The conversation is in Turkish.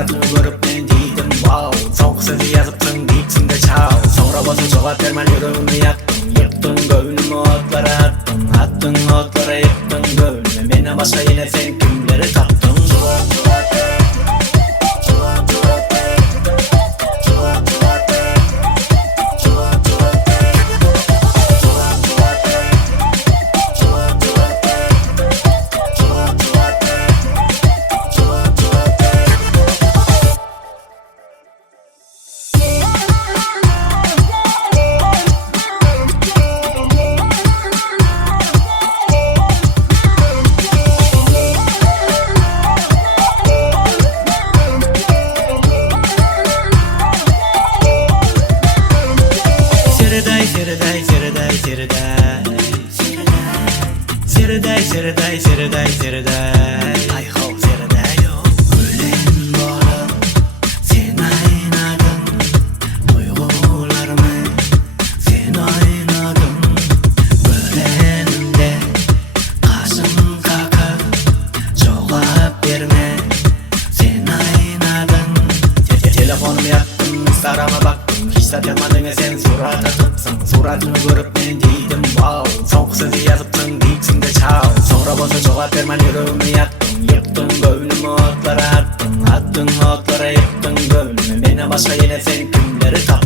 suratını görüp men deydim wow. Soğuk sözü yazıpsın deyipsin de çav. Sonra bozu cevap vermen yüreğimi yaktın. Yıktın göğünümü otlara attın. Attın otlara yıktın göğünümü. Benden başka yine sen kimleri tattın? Seriday ay ho seriday yo. Ölen bola sen oynadın, duygularımı sen oynadın. Görenimde kaşım kakıp cevap verme sen oynadın. Telefonumu yaktım, Instagram'a baktım, hiç satılmadın sen surat atıpsın. Suratını görüp ben deydim wow. Soğuk sözü yazıpsın deyipsin de çav. Sonra bozu cevap vermen yüreğimi yaktın. Yıktın göğünümü otlara attın. Attın otlara yıktın göğünümü. Benden başka yine sen kimleri tattın?